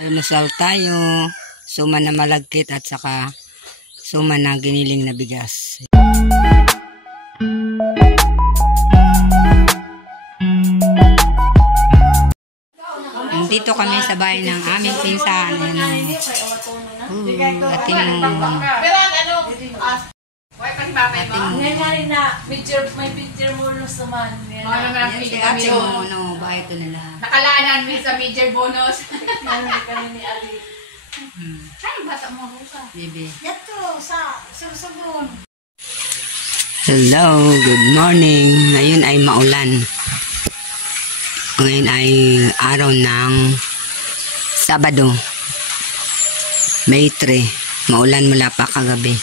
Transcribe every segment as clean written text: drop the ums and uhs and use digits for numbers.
Almusal tayo, suma na malagkit at saka suma na giniling na bigas. Dito kami sa bahay ng aming pinsan. Atin mo. May picture bonus naman. Atin mo, bahay ito nila. Nakalaan namin sa major bonus. Kami ni Ali. Ay, bata mo Rosa. Bibi. Yato, sa susugon. Hello, good morning. Ngayon ay maulan. Ngayon ay araw ng Sabado, May 3. Maulan mula pa kagabi.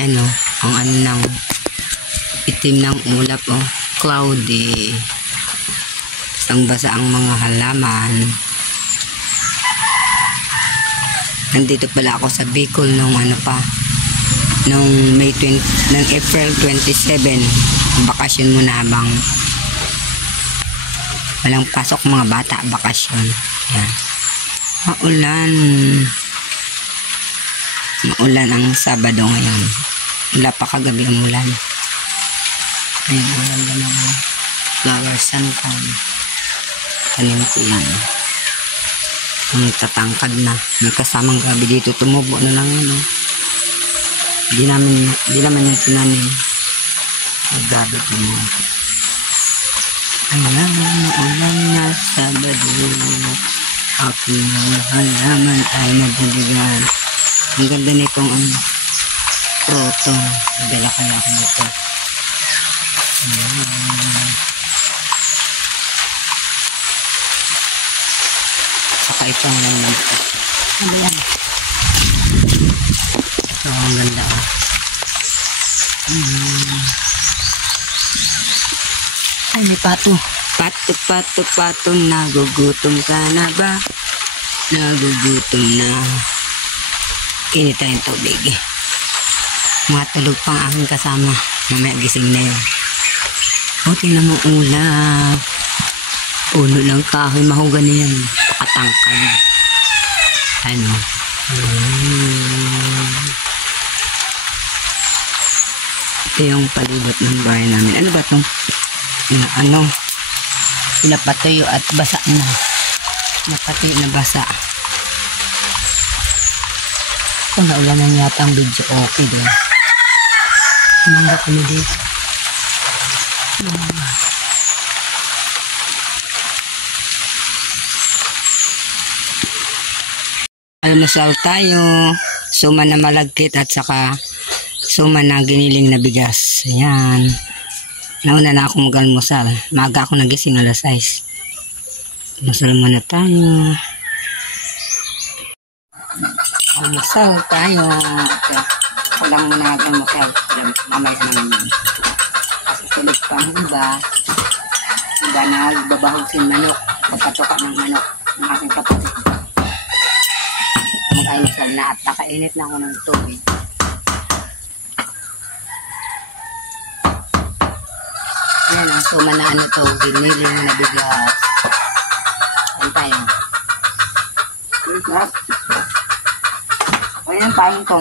Yan o, ang ano ng itim ng ulap o, cloudy. Basang-basa ang mga halaman. Nandito pala ako sa Bicol nung ano pa, nung April 27. Bakasyon muna habang walang pasok mga bata, bakasyon. Yan. Maulan. Maulan ang Sabado ngayon. Wala pa kagabi ang ulan. Ayun, ang ganda ng flower suncon. Tanim ko yan. Ang tatangkad na. May kasamang gabi dito. Tumubo na lang yun. Di naman yung tinanim. Ang gabi tumubo. Ayan, ulan na Sabado. Aking mga halaman ay nabuligan. Ang ganda nitong proto. Dala kaya ako nito. Saka itong ano yan? Ito, ang ganda. Ay, may pato. Pato, nagugutom ka na ba? Nagugutom na. Init tayong tubig. Matulog pang aking kasama. Mamaya gising na yun. O, tingnan mo ulap. Puno lang kahoy, mahogany yan. Pakatangkad. Ano? Ito yung palibot ng bahay namin. Ano ba itong? Ano? Pinapatuyo at basa na. Napatuyo na basa. Kung naulanan yata ang video, okay doon. Mangga kami dito. Almusal tayo, suma na malagkit at saka suma na giniling na bigas. Ayan. Nauna na ako mag-almusal. Maaga ako nagising alas 6. Almusal muna tayo. Almusal tayo. Ako lang muna mag-almusal. Mamaya naman. Kasi tulig pa ang iba. Iba na babahog sin manok. Papatuka ng manok. Ang aking kapatid. Mag-almusal na at nakainit na ako ng tubig. Yan ang suma na ano to. Giniling na bigas. Ayan tayo. Bigas. Ayan paano to.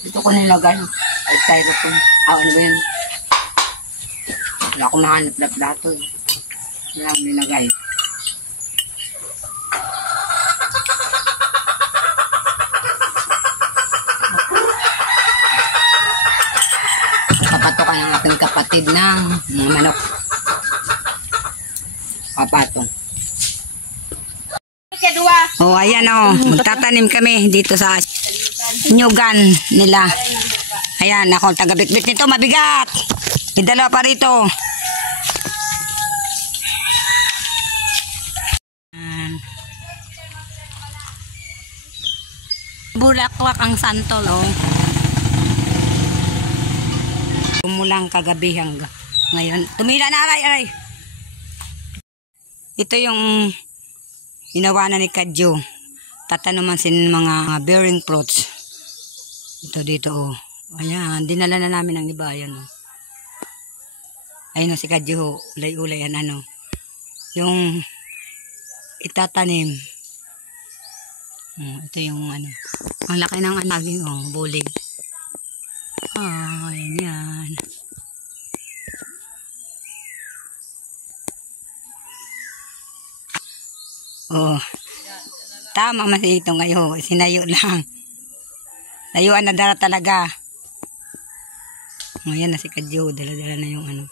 Dito ko nilagay ay styrofoam. Ano ba yun? Wala akong mahanap na plato. Wala akong nilagay. Papatokan ang aking kapatid ng mga manok. Papatong. Oh, ayan oh. Magtatanim kami dito sa nyugan nila. Ayan, ako taga-bitbit nito, mabigat. May dalawa pa rito. Bulaklak ang santol, oh. Tumulang kagabi hanggang ngayon. Tumila na, aray. Ito yung Ginawa na ni Kadyo. Tatanuman sin mga bearing fruits. Ito dito, oh. Ayan, dinala na namin ang iba. Ayan, oh. Ayun, si Kadyo, ulay-ulay, ano. Yung itatanim. Ito yung ano. Ang laki ng anaging, oh, bulig. Ayan, yan. Oh. Tama mas ito ngayon. Sinayo lang. Layuan na dala talaga. Ayan na si Kadyo. Dala-dala na yung ano.